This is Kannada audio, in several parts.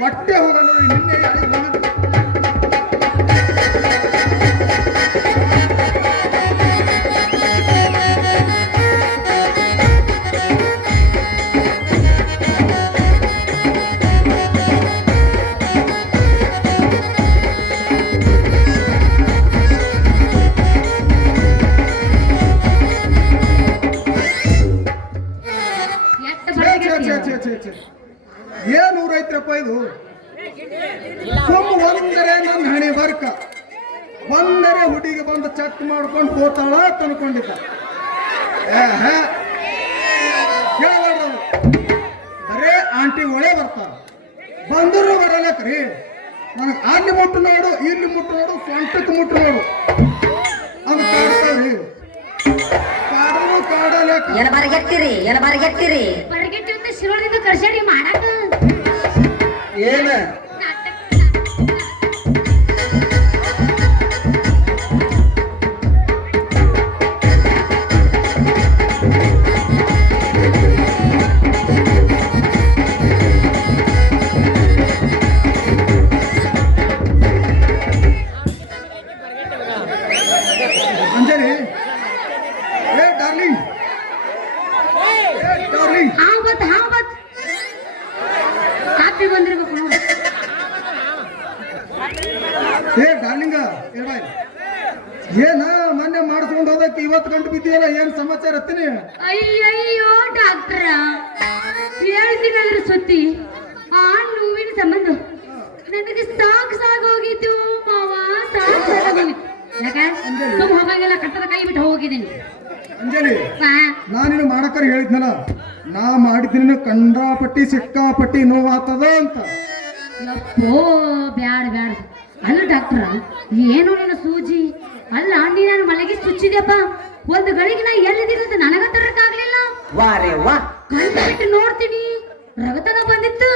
ಹೊಟ್ಟೆ ಹೋಗಲ್ಲ ನಿನ್ನೆ ಏನು ರೈತರಪ್ಪ ಇದು ಒಂದರೆ ನನ್ನ ಹಣೆ ಬರ್ಕ ಒಂದರೆ ಹುಡುಗಿ ಬಂದು ಚೆಕ್ ಮಾಡ್ಕೊಂಡು ಹೋತಾಳ ತಂದ್ಕೊಂಡಿದ್ದ ಬರೇ ಆಂಟಿ ಒಳೆ ಬರ್ತಾರ ಬಂದರು ಬರಲಕ್ರಿ ನನಗೆ ಅಲ್ಲಿ ಮುಟ್ಟು ನೋಡು ಇಲ್ಲಿ ಮುಟ್ಟು ನೋಡು ಸೊಂಟಕ್ಕೆ ಮುಟ್ಟು ನೋಡು ಅದು ಕಾಡ್ತಾವ್ರಿ ಕಾಡಲು ಕಾಡಲಕ್ಕ ಏನ ಬರಗೆಟ್ಟಿರಿ ಬರಗೆಟ್ಟಿ ಶಿರೋಳಿಂದ ಕರ್ಸಡಿ ಮಾಡಾಕ ಏನ ಅಂಜಲಿ ಏ ಡಾರ್ಲಿಂಗ್ ಹಾವತ್ ಕಾಪಿ ಬಂದಿರ್ಬೇಕು ನೋಡಿ ಏ ಡಾರ್ಲಿಂಗ ಏನ ಮೊನ್ನೆ ಮಾಡಿಸ್ಕೊಂಡು ಹೋದಕ್ಕೆ ಇವತ್ತು ಗಂಟು ಬಿದ್ದೀಯಲ್ಲ ಏನ್ ಸಮಾಚಾರ ಹತ್ತೀನಿ ಅಯ್ಯಯ್ಯೋ ಡಾಕ್ಟ್ರ ಹೇಳ್ತೀನಲ್ರಿ ಸುತ್ತಿ ಆ ನೋವಿನ ಸಂಬಂಧ ನನಗೆ ಸಾಗೋಗಿತ್ತು ಮಾವ ಸಾಗೋಗಿತ್ತು ಯಾಕೆ ಸುಮ್ ಹೋಗಾಗೆಲ್ಲ ಕಟ್ಟದ ಕೈ ಬಿಟ್ಟು ಹೋಗಿದ್ದೀನಿ ಅಂಜಲಿ ಹಾ ನಾನಿನ್ನು ಮಾಡಕರ್ ಹೇಳಿದ್ನಲ್ಲ, ನಾ ಮಾಡಿದ್ದೀನಿ ಕಂಡಾಪಟ್ಟಿ ಸಿಕ್ಕಾಪಟ್ಟಿ ನೋವಾಗ್ತದ ಅಂತ. ಯಪ್ಪೋ ಬ್ಯಾಡ ಬ್ಯಾಡ. ಅಲ್ಲ ಡಾಕ್ಟ್ರ, ಏನು ನಿನ್ನ ಸೂಜಿ ಅಲ್ಲ ನೀ ನಾನು ಮಲಗಿ ಚುಚ್ಚಿದ್ಯಪ್ಪ. ಒಂದು ಗಳಿಗೆ ನಾ ಎಲ್ಲಿದ್ದೀರಂತ ನನಗ ತರಕ್ಕಾಗ್ಲಿಲ್ಲ. ವಾರೆ ವಾ ಕಣ್ಣು ಬಿಟ್ಟು ನೋಡ್ತೀನಿ, ರಗತನ ಬಂದಿತ್ತು.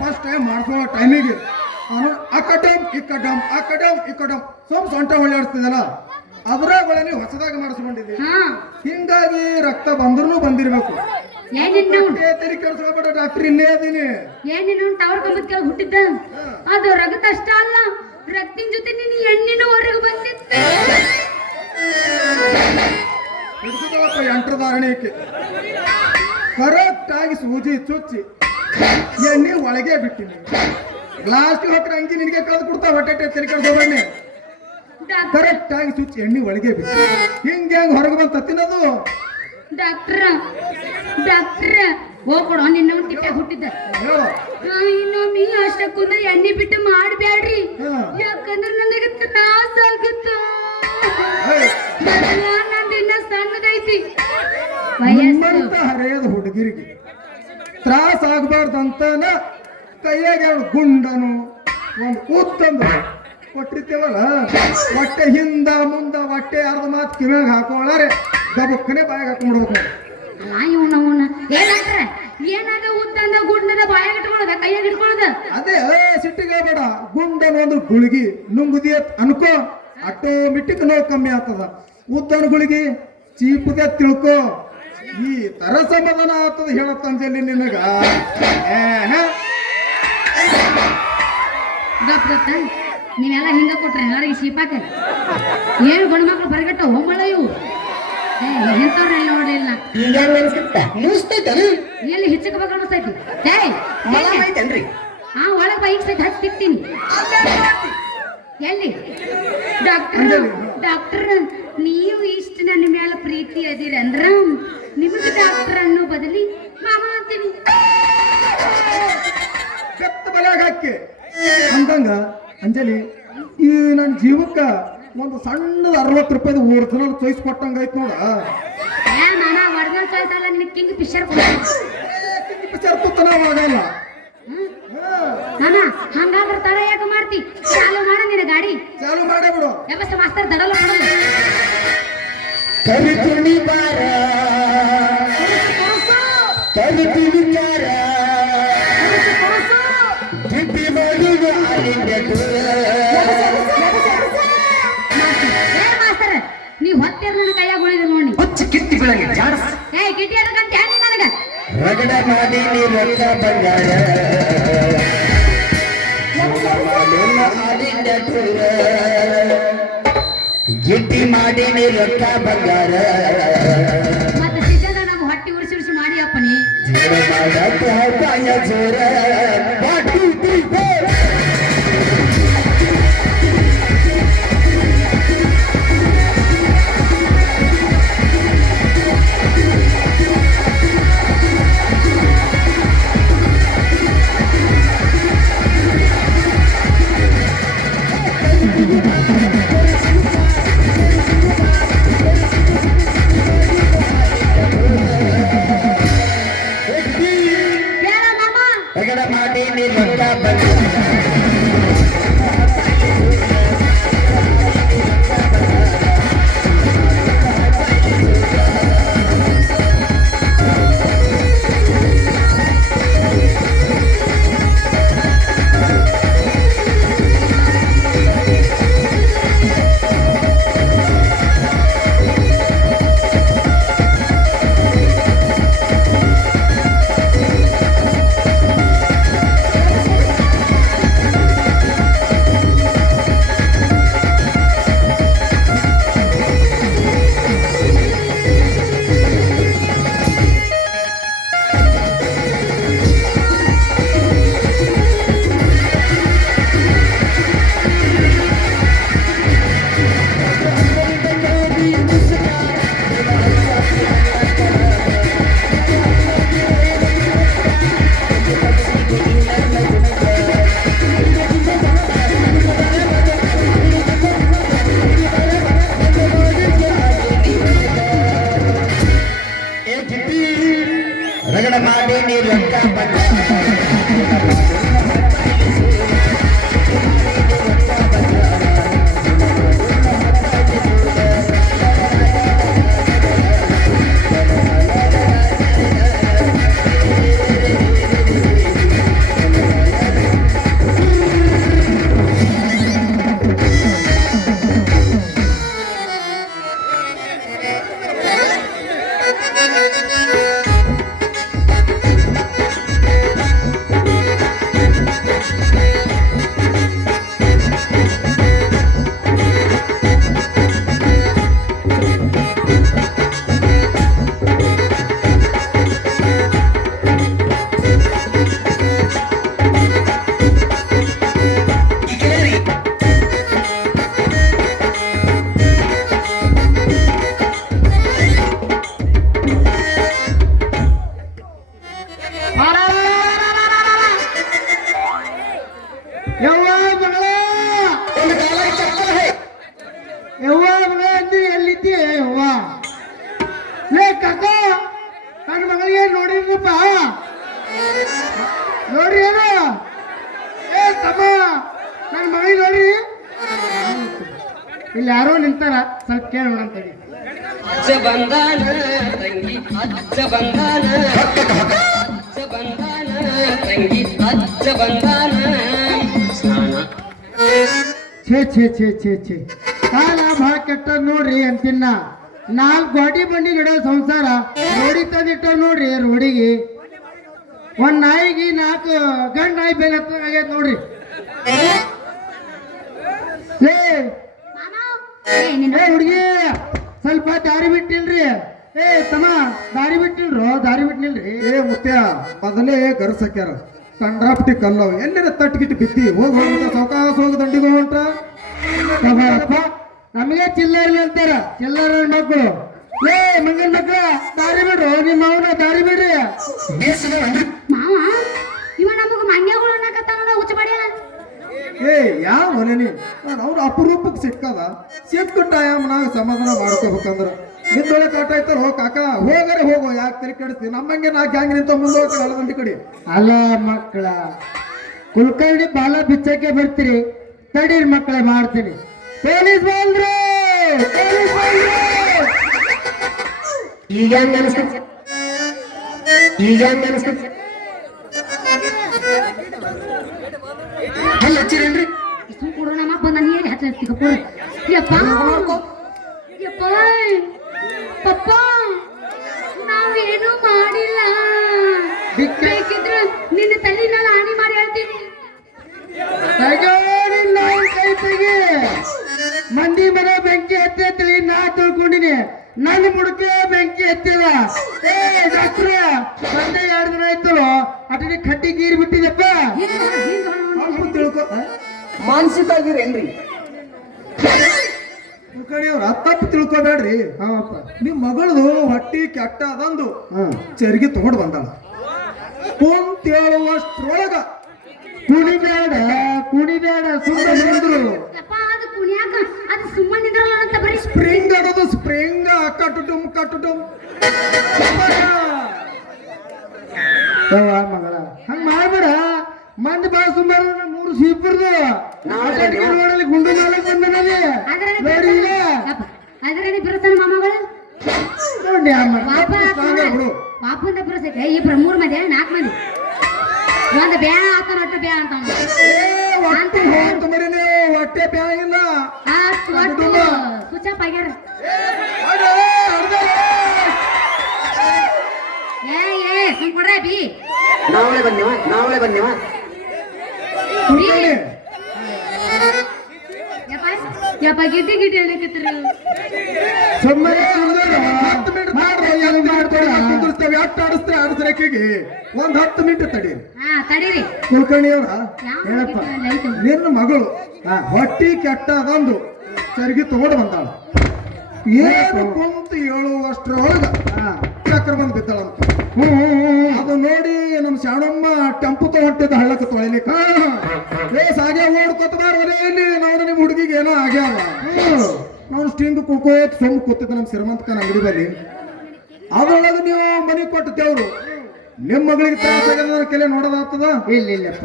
ಫಸ್ಟ್ ಟೈಮ್ ಮಾಡ್ಕೊಳ್ಳೋ ಟೈಮಿಗೆ ನಾನು ಅಕಡಮ್ ಇಕಡಮ್ ಸ್ವಲ್ಪ ಸೊಂಟ ಒಳ್ಳೆಯಾಡ್ತಿದ್ದಲ್ಲ, ಅದರ ಬಳಿ ಹೊಸದಾಗಿ ಮಾಡಿಸ್ಕೊಂಡಿದ್ದೆ. ಹಾ ಹಿಂಗಾಗಿ ರಕ್ತ ಬಂದ್ರೂ ಬಂದಿರ್ಬೇಕು. ಏನಿನ್ನು ತಲೆ ಕೆಡಿಸ್ಕೊಬೇಡ ಡಾಕ್ಟರ್, ಇಲ್ಲೇ ಅದೀನಿ. ಏನಿನ್ನು ಟವರ್ ಕಂಬದ ಕೆಳಗೆ ಹುಟ್ಟಿದ್ದ ಅದು ರಗತ ಅಷ್ಟ ಅಲ್ಲ, ರಕ್ತಿನ ಜೊತೆ ನಿನ್ನ ಎಣ್ಣಿನೂ ಹೊರಗೆ ಬಂದಿತ್ತು. ಹಿಡಿಸಿದವಪ್ಪ ಯಂತ್ರಧಾರಣೆಗೆ ಕರೆಕ್ಟ್ ಆಗಿ ಸೂಜಿ ಚುಚ್ಚಿ ಎಣ್ಣೆ ಒಳಗೆ ಬಿಟ್ಟಿನಿ. ಲಾಸ್ಟ್ ಹೊಟ್ಟೆ ಅಂಗಿ ನಿನಗೆ ಕಳೆದು ಕೊಡ್ತಾ ಹೊಟ್ಟೆ ತಲೆ ಕೆಡಿಸ್ಕೊಬೇಡಿ. ಡಾಕ್ಟರ್ ಕರೆಕ್ಟ್ ಆಗಿ ಚುಚ್ಚಿ ಎಣ್ಣೆ ಒಳಗೆ ಬಿಟ್ಟು ಹಿಂಗೆ ಹೆಂಗ್ ಹೊರಗೆ ಬಂತ ತಿನ್ನೋದು. ಡಾಕ್ಟ್ರ ಡಾಕ್ಟ್ರ ಹೋಗ್ಕೊಡು ನಿನ್ನ ತಿಪ್ಪೆ ಹುಟ್ಟಿದ್ದ. ಹೇಳು. ಇನ್ನೊಮ್ಮೆ ಅಷ್ಟಕ್ಕೊಂದು ಎಣ್ಣೆ ಬಿಟ್ಟು ಮಾಡಬೇಡ್ರಿ, ಹಾ. ಯಾಕಂದ್ರೆ ನನಗೆ ತ್ರಾಸ ಆಗುತ್ತ. ಏಯ್, ನಂದು ಇನ್ನ ಸಣ್ಣದೈತಿ ನಿಮ್ಮಂತ ಹರೆಯದ ಹುಡುಗಿರಿಗೆ ತ್ರಾಸ ಆಗ್ಬಾರ್ದಂತನ ಕೈಯಾಗ ಎರಡು ಗುಂಡನು ಒಂದು ಕೂತ್ತಂದು ಕೊಟ್ಟಿರ್ತೇವಲ್ಲ, ಹೊಟ್ಟೆ ಹಿಂದ ಮುಂದ ಹೊಟ್ಟೆ ಅರ್ಧ ಮಾತು ಕಿವ್ಯಾಗ ಹಾಕೊಳ್ಳಾರೆ ಗಬಕ್ಕನೆ ಬಾಯಾಗ ಹಾಕೊಂಡ್ಬಿಡ್ಬೇಕು. ಇವನ ಏನಂದ್ರೆ ಏನಾಗ ಉತ್ತಂದ ಗುಂಡದ ಬಾಯಾಗ ಇಟ್ಕೊಳ್ಳೋದ ಕೈಯಾಗ ಇಟ್ಕೊಳ್ಳೋದ. ಅದೇ ಸಿಟ್ಟಿಗೆ ಬೇಡ, ಗುಂಡನು ಒಂದು ಗುಳಿಗಿ ನುಂಗುದಿ ಅನ್ಕೋ, ಆಟೋಮೆಟಿಕ್ ನೋವು ಕಮ್ಮಿ ಆಗ್ತದ. ಉದ್ದನ ಗುಳಿಗಿ ಚೀಪದೆ ತಿಳ್ಕೋ, ಈ ತರ ಸಮಾಧಾನ ಆಗ್ತದ ಹೇಳತ್ತಂಜಲಿ ನಿನಗ. ಗಪ್ ಗಪ್ಪ ನೀವೆಲ್ಲ ಹಿಂಗ ಕೊಟ್ರೆ ಯಾರಿಗೆ ಶೀಪಾಕ ಏನು ಗಂಡು ಮಕ್ಳು ಬರಗಟ್ಟ ಹೋಮಳ ಇವು ಎಂತವ್ರ ನೋಡ್ಲಿಲ್ಲ. ಈಗ ಅನ್ಸುತ್ತ ನುಸ್ತೈತನ ಎಲ್ಲಿ ಹೆಚ್ಚಕ್ಕೆ ಅನಿಸ್ತೈತಿ. ಮಲ ಐತೇನ್ರಿ ಆ ಒಳಗೆ ಬೈಕ್ ಸಹಿತ ಹಚ್ತಿರ್ತೀನಿ. ಎಲ್ಲಿ ಡಾಕ್ಟರ್ ಡಾಕ್ಟರ್ ನೀವು ಇಷ್ಟು ನನ್ನ ಮೇಲೆ ಪ್ರೀತಿ ಅದೀರ ಅಂದ್ರ ನಿಮಗೆ ಡಾಕ್ಟರ್ ಅನ್ನೋ ಬದಲಿ ಮಾಮ ಅಂತೀನಿ. ಬೆತ್ತ ಬಲೆಯಾಗ ಹಾಕಿ ಅಂದಂಗ ಅಂಜಲಿ, ಈ ನನ್ನ ಜೀವಕ್ಕ ಒಂದು ಸಣ್ಣದ 60 ರೂಪಾಯಿದ ಓಡ್ತನ ಚೊಯ್ಸ್ ಕೊಟ್ಟಂಗ ಐತ್ ನೋಡ. ಏ ಮಾಮ ಒರ್ಜಿನಲ್ ಚಾಯ್ಸ್ ಅಲ್ಲ, ನಿನಗೆ ಕಿಂಗ್ ಫಿಶರ್ ಆಗಲ್ಲ. ಮಾಮ ಹಂಗಾದ್ರೆ ತರ ಯಾಕೆ ಮಾಡ್ತಿ? ಚಾಲು ಮಾಡ ನಿನ್ನ ಗಾಡಿ ಚಾಲು ಮಾಡೇ ಬಿಡು. ವ್ಯವಸ್ಥೆ ಮಾಸ್ತರ್ ದಡಲ ಕೊಡಲ್ಲ. ಕವಿತುಣಿ ಬಾರ ಕವಿತು ವಿಚಾರ ತಿಪ್ಪಿ ಮಾಡುವ ಅಲಿಂದ ಏ ಮಾಸ್ತರ್ ನೀವ್ ಹೊತ್ತಿರ ನನ್ನ ಕೈಯಾಗ ಉಳಿದ ನೋಡಿ. ಹುಚ್ಚು ಕಿತ್ತಿಗಳಂಗೆ ಜಾಡ್ಸ್ ಏ ಗಿಟ್ಟಿ ಅದಕ್ಕಂತ ಹೇಳಿ ನನಗ ರಗಡ ಮಾಡಿ ನೀ ರೊಕ್ಕ ಬಂಗಾರ ಅಲಿಂದ ಗಿಟ್ಟಿ ಮಾಡಿ ನೀ ರೊಕ್ಕ ಬಂಗಾರ ಮತ್ತೆ ಸಿದ್ಧದ ನಮ್ಮ ಹೊಟ್ಟಿ ಉರಿಸಿ ಉರಿಸಿ ಮಾಡಿ ಅಪ್ಪನಿ. ಜೋರ ಮಾಡಕ್ಕ ಜೋರ 1 2 3 4 ಹೇಳ ಮಾಮ ರಗಡ ಮಾಡಿ ಯವ್ವ ಮಗಳ ಯವ್ವ ಮಗಳ ಅಂದಿ ಎಲ್ಲಿದ್ದಿ ಯವ್ವ ಲೇ ಕಾಕ ನನ್ನ ಮಗಳಿಗೆ ನೋಡಿದ್ರಪ್ಪ ನೋಡ್ರಿ ಏನು ಏ ತಮ್ಮ ನನ್ನ ಮಗಳಿಗೆ ನೋಡ್ರಿ ಇಲ್ಲಿ ಯಾರೋ ನಿಂತಾರ ಸ್ವಲ್ಪ ಕೇಳೋಣ ಅಂತ ಹೇಳಿ ಅಜ್ಜ ಬಂದಾನ ತಂಗಿ ಅಜ್ಜ ಬಂದಾನ ಅಜ್ಜ ಬಂದಾನ ತಂಗಿ ಅಜ್ಜ ಬಂದಾನ ಸ್ನಾನ ಛೇ ಛೇ ಛೇ ಛೇ ಛೇ ಕಾಲ ಭಾಳ ಕೆಟ್ಟ ನೋಡ್ರಿ ಅಂತಿನ್ನ ನಾಲ್ಕು ಗೋಟಿ ಬಂಡಿ ನಡೆಯೋ ಸಂಸಾರ ರೋಡಿ ತಂದಿಟ್ಟ ನೋಡ್ರಿ ರೋಡಿಗೆ ಒಂದ್ ನಾಯಿಗೆ 4 ಗಂಡ ನಾಯಿ ಬೇಗ ಆಗೈತೆ ನೋಡ್ರಿ ಲೇ ಮಾಮ ಏ ನಿನ್ನ ಏ ಹುಡುಗಿ ಸ್ವಲ್ಪ ದಾರಿ ಬಿಟ್ಟಿಲ್ರಿ ಏ ತಮ್ಮ ದಾರಿ ಬಿಟ್ಟಿಲ್ರು ದಾರಿ ಬಿಟ್ಟಿಲ್ರಿ ಏ ಮುತ್ಯ ಮೊದಲೇ ಗರ್ಸಕ್ಯಾರ ಕಂಡ್ರಾಪ್ಟಿ ಕಲ್ಲವ್ ಎಲ್ಲಿರ ತಟ್ಟಿಗಿಟ್ಟು ಬಿತ್ತಿ ಹೋಗಿ ಹೋಗ್ಬಿಟ್ಟ ಸಾವಕಾಶ ಹೋಗಿ ದಂಡಿಗೆ ಹೊಂಟ ನಮಗೆ ಚಿಲ್ಲರ್ ಅಂತಾರ ಚಿಲ್ಲರ ಮಕ್ಕಳು ಏ ಮಂಗನ ಮಕ್ಕಳ ದಾರಿ ಬಿಡ್ರು ನಿಮ್ಮ ಅವನ ದಾರಿ ಬಿಡ್ರಿ ಮಾವ ಇವ ನಮಗ ಮಂಗ್ಯಗಳು ಅನ್ನಕತ್ತಾನ ಹುಚ್ಚ ಮಾಡ್ಯಾನ ಏ ಯಾವ ಮನೆ ಅವ್ರ ಅಪರೂಪಕ್ಕೆ ಸಿಕ್ಕದ ಸಿಕ್ಕ ಟೈಮ್ನಾಗ ಸಮಾಧಾನ ಮಾಡ್ಕೋಬೇಕಂದ್ರ ನಿಂದೊಳೆ ಕಾಟ ಆಯ್ತಾರ ಹೋ ಕಾಕ ಹೋಗರೆ ಹೋಗೋ ಯಾಕೆ ತಲೆ ಕೆಡಿಸ್ತೀವಿ ನಮ್ಮಂಗೆ ನಾ ಗ್ಯಾಂಗ್ ನಿಂತ ಮುಂದೆ ಹೋಗ್ತಾರೆ ಹಳದಂಡಿ ಕಡೆ ಅಲ್ಲ ಮಕ್ಕಳ ಕುಲ್ಕರ್ಣಿ ಬಾಲ ಬಿಚ್ಚಕ್ಕೆ ಬರ್ತೀರಿ ತಡೀರ್ ಮಕ್ಕಳೇ ಮಾಡ್ತೀನಿ ಪೊಲೀಸ್ ಬಂದ್ರು ಈಗ ಹೆಂಗ್ ಅನಿಸ್ತೈತಿ ಈಗ ಹೆಂಗ್ ಅನಿಸ್ತೈತಿ ಅಲ್ಲಿ ಹಚ್ಚಿರೇನ್ರಿ ಸುಮ್ ಕೊಡು ನಮ್ಮಪ್ಪ ನಾನು ಹೇಳಿ ಹಚ್ಚ ಕೊಡು ಯಪ್ಪ ಯಪ್ಪ ಪಪ್ಪ ನಾವೇನು ಮಾಡಿಲ್ಲ ಬೇಕಿದ್ರೆ ನಿನ್ನ ತಲೆ ನಾನು ಹಾನಿ ಮಾಡಿ ಹೇಳ್ತೀನಿ ಕೈ ತೆಗಿ ಮಂದಿ ಮನೆ ಬೆಂಕಿ ಹತ್ತೈತಿ ನಾ ತಿಳ್ಕೊಂಡಿನಿ ನನ್ನ ಮುಡುಕೆ ಬೆಂಕಿ ಹತ್ತಿದ ಏ ಡಾಕ್ಟ್ರ ಬಂದೆ 2 ದಿನ ಆಯ್ತಲ್ಲ ಅಟನಿ ಕಟ್ಟಿ ಗೀರಿ ಬಿಟ್ಟಿದಪ್ಪ ತಿಳ್ಕೊ ಮಾನಸಿಕ ಆಗಿರೇನ್ರಿ ಕಡೆಯವ್ರ ತಪ್ಪು ತಿಳ್ಕೊಬೇಡ್ರಿ ಹೌದಪ್ಪ ನಿಮ್ ಮಗಳದು ಹೊಟ್ಟಿ ಕೆಟ್ಟ ಅದಂದು ಚರಿಗೆ ತಗೊಂಡು ಬಂದಾಳ ಕುಂತೇಳುವಷ್ಟ್ರೊಳಗ ಕುಣಿಬೇಡ ಸುಮ್ಮನೆ ನಿಂದ್ರು ಯಪ್ಪ ಅದು ಕುಣಿಯಾಕ ಅದು ಸುಮ್ಮನೆ ನಿಂದ್ರಲ್ಲ ಅಂತ ಬರೀ ಸ್ಪ್ರಿಂಗ್ ಅದದು ಸ್ಪ್ರಿಂಗ್ ಕಟ್ಟುಟುಮ್ ಮಗಳ ಹಂಗ ಮಾಡ್ಬೇಡ ಮಂದಿ ಬಾಳ ಸುಮಾರು 3 ಸೀಪರ್ದು ನೋಡಲಿ ಗುಂಡು ನಾಲ್ಕು ಬಂದನಲ್ಲಿ ನೋಡಿ ಈಗ ಅದರಲ್ಲಿ ಬರುತ್ತಾನ ಮಾಮಗಳು ನೋಡಿ ಬಿಡು ಪಾಪಂದ ಬರೋಸೈತೆ ಇಬ್ರು 3 ಮಂದಿ 4 ಮಂದಿ ಒಂದು ಬ್ಯಾ ಆತನ ಒಟ್ಟು ಬ್ಯಾ ಅಂತ ಹೊಟ್ಟೆ ಬ್ಯಾ ಇಲ್ಲ ಸ್ವಿಚ್ ಆಫ್ ಆಗ್ಯಾರ ಏ ಸುಮ್ ಕೊಡ್ರೆ ಬಿ ನಾವಳೆ ಬಂದೇವ ಬಿ ಯಪ್ಪ ಗಿಡ್ಡಿ ಹೇಳಕತ್ತಿರ ಸುಮ್ಮನೆ 10 ಮಿನಿಟ್ ಕುಂದಿರ್ತೇವೆ ಅಟ್ಟು ಆಡಿಸ್ತಾರೆ ಆಡಿಸ್ರೇಕಿಗೆ 10 ಮಿನಿಟ್ ತಡೀರಿ ಹಾ ತಡೀರಿ ಕುಲಕರ್ಣಿಯವ್ರ ಯಾವ ಹೇಳಪ್ಪ ಲೈಟ್ ನಿನ್ನ ಮಗಳು ಹೊಟ್ಟಿ ಕೆಟ್ಟ ಅದೊಂದು ಚರಿಗೆ ತಗೊಂಡು ಬಂದಾಳ ಏನು ಕುಂತು ಹೇಳುವಷ್ಟ್ರೊಳಗ ಚಕ್ರ ಬಂದು ಬಿದ್ದಾಳಂತ ಅದು ನೋಡಿ ನಮ್ಮ ಶಾಣಮ್ಮ ಟೆಂಪು ತಗೊಂಡಿದ್ದ ಹಳ್ಳಕ್ಕೆ ತೊಳಿಲಿಕ್ಕ ಸಾಗ್ಯ ಓಡ್ಕೊತ ಬಾರ್ವಲೇ ಇಲ್ಲಿ ನಾವು ನಿಮ್ಮ ಹುಡುಗಿಗೆ ಏನೋ ಆಗ್ಯಾವ ನಾವು ಸ್ಟಿಂಗ್ ಕುಡ್ಕೋತ್ ಸುಮ್ ಕೂತಿದ್ದ ನಮ್ಮ ಶ್ರೀಮಂತಕನ ಅಂಗಡಿ ಬಲ್ಲಿ ಅದ್ರೊಳಗೆ ನೀವು ಮನೆ ಕೊಟ್ಟು ದೇವ್ರು ನಿಮ್ಮ ಮಗಳಿಗೆ ತ್ರಾಸ ಆಗ್ಯದ ಕೆಲೆ ನೋಡೋದಾಗ್ತದ ಇಲ್ಲ ಇಲ್ಲಪ್ಪ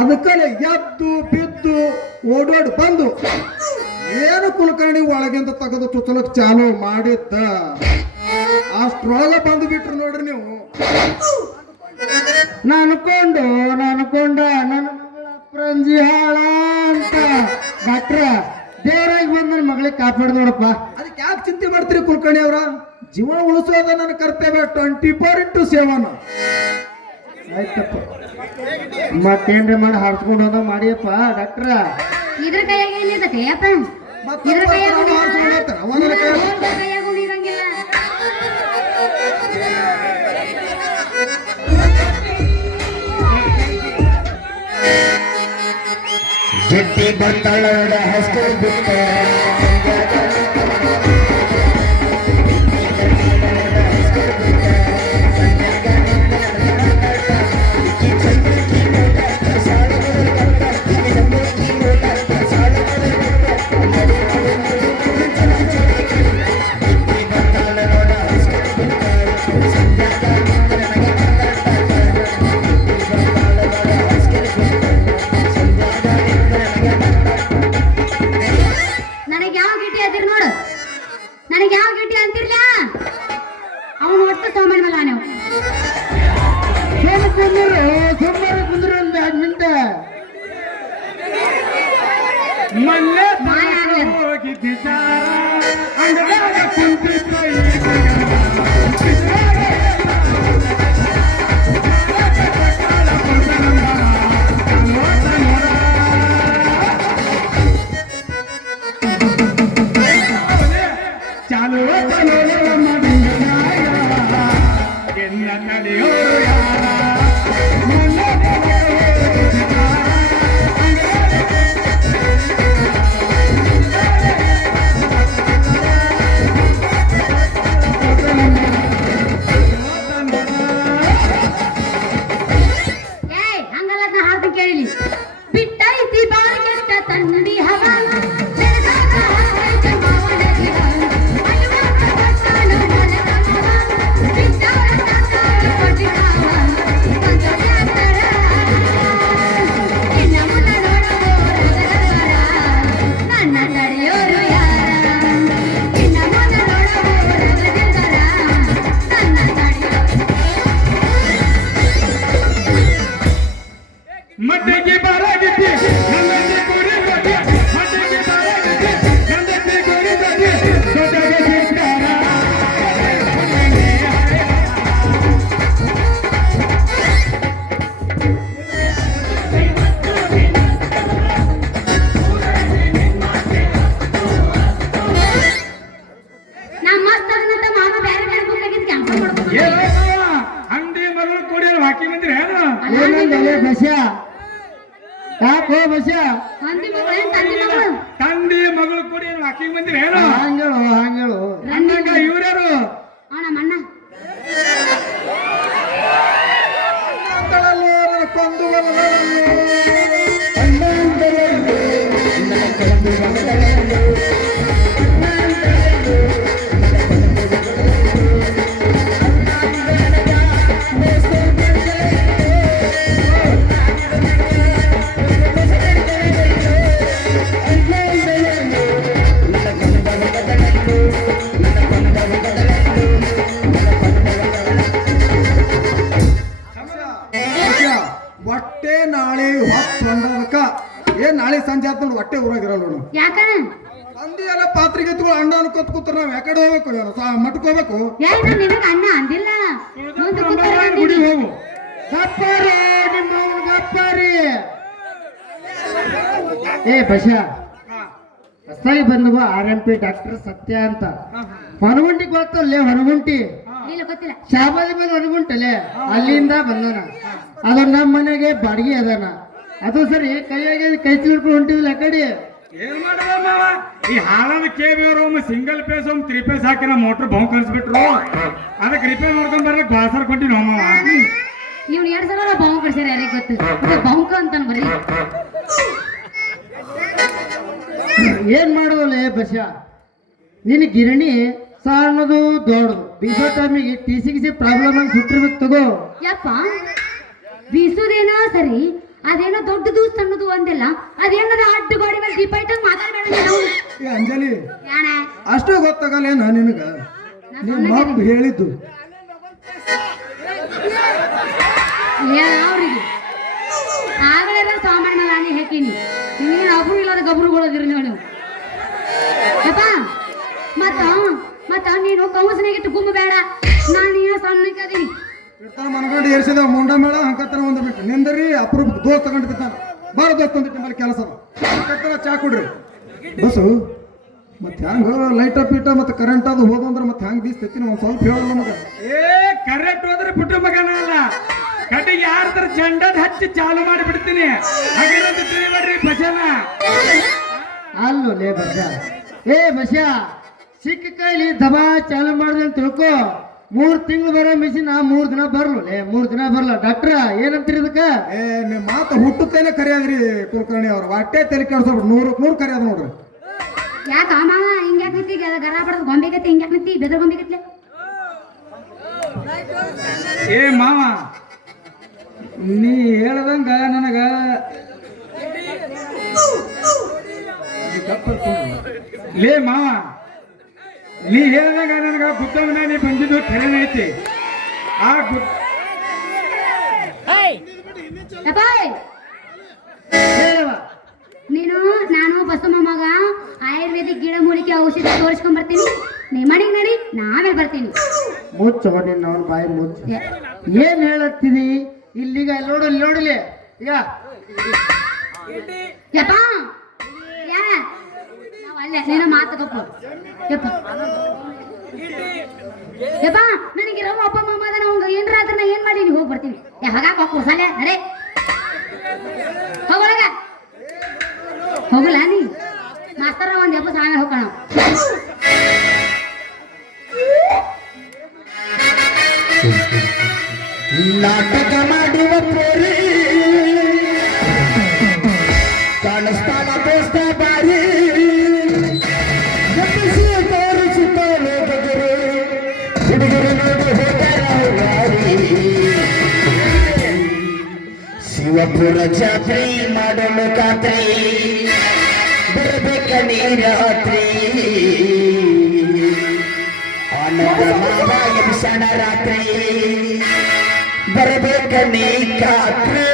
ಅದಕ್ಕಲ್ಲಿ ಎದ್ದು ಬಿದ್ದು ಓಡೋಡಿ ಬಂದು ಏನು ಕುಲಕರ್ಣಿ ಒಳಗಿಂದ ತೆಗೆದು ಚುಚ್ಚಲಕ್ ಚಾಲು ಮಾಡಿದ್ದ ಅಷ್ಟ್ರೊಳಗ ಬಂದು ಬಿಟ್ರು ನೋಡ್ರಿ ನೀವು. ನಾನು ಅನ್ಕೊಂಡ ನನ್ನ ಮಗಳ ಅಪ್ರಂಜಿ ಹಾಳ ಅಂತ ಡಾಕ್ಟ್ರ ದೇವರಾಗಿ ಬಂದು ನನ್ನ ಮಗಳಿಗೆ ಕಾಪಾಡ್ ನೋಡಪ್ಪ. ಅದಕ್ಕೆ ಯಾಕೆ ಚಿಂತೆ ಮಾಡ್ತೀರಿ ಕುಲಕರ್ಣಿ ಅವರ? ಜೀವನ ಉಳಿಸೋದ ನನ್ನ ಕರ್ತವ್ಯ 24/7. ಆಯ್ತಪ್ಪ ಮತ್ತೇನ್ರಿ ಮಾಡಿ ಹಾಡ್ಸ್ಕೊಂಡು ಹೋದ ಮಾಡಿಯಪ್ಪ ಡಾಕ್ಟ್ರ. ಇದ್ರ ಕೈಯಾಗ ಏನಿರ್ತೈತೆ ಅಪ್ಪ? ಇದ್ರ ಕೈಯಾಗ ಕೈಯಾಗ ಉಳಿರಂಗಿಲ್ಲ. ಜಟ್ಟಿ ಬಂದಳ ಹಸ್ಕೊಂಡು ಬಿಟ್ಟ ನನಗೆ ಯಾವ ಗಿಟ್ಟಿ ಅಂತೀರಿ ನೋಡು, ನನಗೆ ಯಾವ ಗಿಟ್ಟಿ ಅಂತಿರ್ಲ ಅವನು ಒಟ್ಟು ಸೋಮಣ್ಣ ಮಲ್ಲ ನೀವು. ಸುಮ್ಮನೆ ಕುಂದ್ರು ಒಂದು 2 ಮಿನಿಟ್ ಮೊನ್ನೆ ಮಾಯ ಆಗ್ಲದ. ಹೋಗಿದ್ದ ಅಂಗದಾಗ ಕುಂತಿದ್ದ ಚಾಲು ಎಲ್ಲ ನಡೆಯೋರು ಯಾರ ಏಯ್ ಹಂಗಲ್ಲ ನಾ ಹಾಡ್ದು ಕೇಳಿಲಿ. ಬಿಟ್ಟೈತಿ ಬಾಳ ಕೆಟ್ಟ ತಂಡಿ ಹವಾನ ಬೆಳಗಾಗ ಹಾಯ್ತ ಮಾವನ ಗಿಡ. ಅಯ್ಯವ್ವ ಕಟ್ಟಾಳು ಮಲಗನವ. ಬಿಟ್ಟಾಳ ತಾತಾಳ ಕೊಟ್ಟಿಗಾವ. ಪಂಚವ್ಯಾತರ. ನಿನ್ನ ಮುನ್ನ ನೋಡೋ ರಗಡವರ. ನನ್ನ ತಡೆಯೋರು ಯಾರ? ನಿನ್ನ ಮುನ್ನ ನೋಡೋ ರಗಡವರ. ನನ್ನ ತಡೆಯೋರು ಮಟ್ಟಿಗೆ ಬರಾಗಿದ್ದೆ ನನ್ನದೇ ಗುರಿ ಬಗ್ಗೆ ಮಟ್ಟಿಗೆ ಬರಾಗಿದ್ದೆ ನನ್ನದೇ ಗುರಿ ಬಗ್ಗೆ ಜೊತೆಗೆ ಸಿಗ್ತಾರ ನಮ್ಮ ಮಸ್ತನಂತ ಮಾಮ ಬೇರೆ ಬೇರೆ ಬುಕ್ಕಾಗಿದ್ದು ಕ್ಯಾನ್ಸಲ್ ಮಾಡ್ಕೊಂಡು ಅಂಗಡಿ ಮಗಳು ಕೊಡಿ ಹಾಕಿ ಬಂದ್ರೆ ಏನು ಏನಂದಲೆ ಬಸ್ಯ ಯಾಕೋ ಬಸ್ಯ ತಂದಿ ಮಗಳು ಏನ್ ತಂದಿ ಮಗಳು ತಂದೆ ಮಗಳು ಕೊಡಿ ಹಾಕಿ ಬಂದ್ರೆ ಏನು ಹಂಗೇಳು ರನ್ನಿಂಗ್ ಇವ್ರ್ಯಾರು ನಮ್ಮ ಅಣ್ಣ ಅಂತಳಲ್ಲೋ ನನ್ನ ಕೊಂದು ಹೊಟ್ಟೆ ನಾಳೆ ಹೊತ್ತು ಬಂದದಕ್ಕ ಏನ್ ನಾಳೆ ಸಂಜೆ ಆತ್ ನೋಡಿ ಹೊಟ್ಟೆ ಊರಾಗಿರಲ್ಲ ನೋಡು. ಯಾಕಣ ಅಂದಿ ಎಲ್ಲ ಪಾತ್ರೆಗೆ ಎತ್ಕೊಂಡು ಅಣ್ಣ ಅನ್ಕೋತ ಕೂತ್ರ ನಾವ್ ಯಾಕಡೆ ಹೋಗ್ಬೇಕು ಮಟ್ಟಕ್ಕೆ ಹೋಗ್ಬೇಕು. ಏ ನಾನು ನಿನಗೆ ಅಣ್ಣ ಅಂದಿಲ್ಲ ಮುಂದೆ ಕೂತ್ಕೊಂಡು ಗುಡಿ ಅಂದಿನಿ. ಹೋಗು ಗಪ್ಪಾರಿ ನಿಮ್ಮ ಗಪ್ಪಾರಿ ಏ ಬಶ ಹೊಸದಾಗಿ ಬಂದವ RMP ಡಾಕ್ಟರ್ ಸತ್ಯ ಅಂತ ಹೊನಗುಂಟಿ ಗೊತ್ತಲ್ಲೇ ಹೊನಗುಂಟಿ ಇಲ್ಲ ಗೊತ್ತಿಲ್ಲ ಶಾಬಾದಿ ಮೇಲೆ ಹೊನಗುಂಟಲೆ ಅಲ್ಲಿಂದ ಬಂದನ ಅದು ನಮ್ಮ ಮನೆಗೆ ಬಾಡಿಗೆ ಅದಾನ ಅದು ಸರಿ ಕೈಯಾಗೆ ಕೈ ತಿಳ್ಕೊಂಡು ಹೊಂಟಿದಿಲ್ಲ ಆ ಕಡೆ ಏನ್ ಮಾಡಲ್ಲ ಮಾವ ಈ ಹಾಲದ ಕೇಬಿಯವರು ಒಮ್ಮೆ ಸಿಂಗಲ್ ಪೇಸ್ ಒಮ್ಮೆ 3 ಪೇಸ್ ಹಾಕಿನ ಮೋಟರ್ ಬಹು ಕಳಿಸ್ಬಿಟ್ರು ಅದಕ್ಕೆ ರಿಪೇರ್ ಮಾಡ್ಕೊಂಡ್ ಬರ್ಲಿಕ್ಕೆ ಬಾಸರ್ ಕೊಟ್ಟಿನ ಮಾವ ಇವ್ನು 2 ಸಲ ಬಾವು ಕಳ್ಸ್ಯಾರ ಯಾರಿಗೆ ಗೊತ್ತು ಬಾವುಕ ಅಂತಾನ ಬರೀ ಏನ್ ಮಾಡೋಲ್ಲ ಬಶ ನಿನ್ನ ಗಿರಣಿ ಸಣ್ಣದು ದೊಡ್ಡದು ಬೀಸೋ ಟೈಮಿಗೆ ಟಿಸಿ ಪ್ರಾಬ್ಲಮ್ ಆಗಿ ಸುಟ್ಟಿರ್ಬೇಕು ತಗೋ. ಯಪ್ಪ ಬೀಸುದೇನೋ ಸರಿ, ಅದೇನೋ ದೊಡ್ಡದು ಸಣ್ಣದು ಅಂದೆಲ್ಲ, ಅದೇನದ ಅಡ್ಡು ಗೋಡಿ ಮೇಲೆ ದೀಪ ಇಟ್ಟಂಗ್ ಮಾತಾಡ್ಬೇಡ ನೀನು. ಏ ಅಂಜಲಿ, ಯಾಣ ಅಷ್ಟು ಗೊತ್ತಾಗಲ್ಲೇನ ನಿನಗ? ನಿಮ್ಮ ಮಪ್ಪ ಹೇಳಿದ್ದು ಅವ್ರಿಗೆ ಆಗಲೇ ಸಾಮಾನ್ಯ ಮೇಲೆ ನಾನೇ ಹೇಳ್ತೀನಿ, ನೀನು ಒಬ್ರು ಇಲ್ಲದ ಗಬ್ರುಗಳದಿರಿ ನೀವು. ಯಪ್ಪ ಮತ್ತ ನೀನು ಕೌನ್ಸಿನಾಗಿಟ್ಟು ಗುಮ್ಮ ಬೇಡ, ನಾನು ಏನೋ ಸಣ್ಣಕ್ಕದೀನಿ. ಇರ್ತಾನ ಮನಗಂಡು ಏರ್ಸಿದ ಮುಂಡ ಮೇಳ ಹಂಕತ್ತರ ಒಂದು ಬಿಟ್ಟು ನಿಂದರಿ ಅಪ್ರೂಪ ದೋಸ್ತ ತಗೊಂಡು ಬಿದ್ದಾನ. ಬಾರ ದೋಸ್ತ ಅಂದಿಟ್ಟು ನಿಮ್ಮಲ್ಲಿ ಕೆಲಸ ಹಂಕತ್ತರ ಚಾ ಕೊಡ್ರಿ ಬಸ್ಸು. ಮತ್ತೆ ಹೆಂಗ ಲೈಟ ಪೀಟ ಮತ್ತೆ ಕರೆಂಟ್ ಅದು ಹೋದಂದ್ರೆ ಮತ್ತೆ ಹೆಂಗ್ ಬೀಸ್ತೈತಿ ಒಂದು ಸ್ವಲ್ಪ ಹೇಳಲ್ಲ ನಮಗ. ಏ ಕರೆಕ್ಟ್ ಹೋದ್ರೆ ಬಿಟ್ಟು ಮಗನ ಅಲ್ಲ, ಕಟ್ಟಿಗೆ ಯಾರ್ದಾರ ಜಂಡದ ಹಚ್ಚಿ ಚಾಲು ಮಾಡಿ ಬಿಡ್ತೀನಿ. ಹಾಗೇನಂತ ತಿಳಿಬೇಡ್ರಿ ಬಸನ. ಅಲ್ಲೋ ಲೇ ಬಸ್ಸ, ಏ ಬಸ್ಸ ಸಿಕ್ಕ ಕೈಲಿ ದಬಾ ಚಾಲು ಮಾಡಿದೆ ಅಂತ ತಿಳ್ಕೊ. 3 ತಿಂಗಳು ಬರೋ ಮಿಷಿನ್ 3 ದಿನ ಬರ್ಲು ಲೇ, 3 ದಿನ ಬರ್ಲ. ಡಾಕ್ಟ್ರ ಏನಂತೀರಿ ಇದಕ್ಕ? ಏ ನಿಮ್ಮ ಮಾತು ಹುಟ್ಟುತ್ತೇನೆ ಕರಿಯಾದ್ರಿ ಕುಲಕರ್ಣಿ ಅವ್ರು. ಹೊಟ್ಟೆ ತಲೆ ಕೆಡ್ಸೋಬಿಟ್ಟು 100ಕ್ಕೆ 100 ಕರಿಯಾದ ನೋಡ್ರಿ. ಯಾಕ ಮಾವ ಹಿಂಗ್ಯಾಕ್ ನಿಂತಿ ಗರ ಬಡದ್ ಗೊಂಬೆಗತ್ತೆ ಹಿಂಗ್ಯಾಕ್ ನಿಂತಿ ಬೆದ್ರ ಗೊಂಬೆಗತ್ಲೆ? ಏ ಮಾವ, ನೀ ಹೇಳ್ದಂಗ ನನಗ ಲೇ ಮಾವ, ನೀ ಹೇಳ್ದಂಗ ನನಗ ಬುದ್ಧವನ್ನ ನೀ ಬಂದಿದ್ದು ಖರೇನ ಐತಿ. ಆ ಯಪ್ಪ ಹೇಳವ್ವ. ನಾನು ಬಸಮ್ಮ ಮಗ ಆಯುರ್ವೇದಿಕ್ ಗಿಡ ಮೂಲಿಕೆ ಔಷಧಿ ತೋರಿಸ್ಕೊಂಡ್ ಬರ್ತೀನಿ. ನಿಮ್ಮ ಮನೆಗೆ ನಡಿ, ನಾವೇ ಬರ್ತೀನಿ. ಮುಚ್ಚ ನಿನ್ನ ಅವ್ನ ಬಾಯಿ ಮುಚ್ಚ. ಏನ್ ಹೇಳತ್ತೀರಿ ಇಲ್ಲಿಗ? ನೋಡಲಿ ಈಗ ಯಪ್ಪ ಯಾ ನಾವ್ ಅಲ್ಲೇ ನೀನು ಮಾತು ಕಪ್ಪು. ಯಪ್ಪ ಯಪ್ಪ ನನಗೆ ರವ ಅಪ್ಪ ಮಾಮ ಅದ, ಅವ್ಗ ಏನ್ರ ಆದ್ರೆ ನಾ ಏನ್ ಮಾಡೀನಿ? ಹೋಗಿ ಬರ್ತೀನಿ. ಹಾಗಾಕ ಕುಸಲೆ ಅರೆ ಹೋಗೊಳಗ ಹೋಗಲ್ಲ ನೀ ಮಾಸ್ತರ ಒಂದ್ ಎಬ್ಬ ಆಮೇಲೆ ಹೋಗೋಣ. ನಾಟಕ ಮಾಡುವ ಪೋರಿ ಕಾಣಿಸ್ತಾನ ದೋಸ್ತ ಬಾರಿ ಎಬ್ಬಿಸಿ ತೋರಿಸುತ್ತಾರೆ ಬಗೆರೆ ಹುಡುಗರು ನೋಡಿ ಹೋಗಾರಿ. ಶಿವಪುರ ಜಾತ್ರೆ ಮಾಡಲು ಖಾತ್ರಿ ಬರಬೇಕ ನೀ ರಾತ್ರಿ. ಆನಂದ ಮಾವ ಎಬ್ಸಣ ರಾತ್ರಿ ಬರಬೇಕ ನೀ ಖಾತ್ರಿ.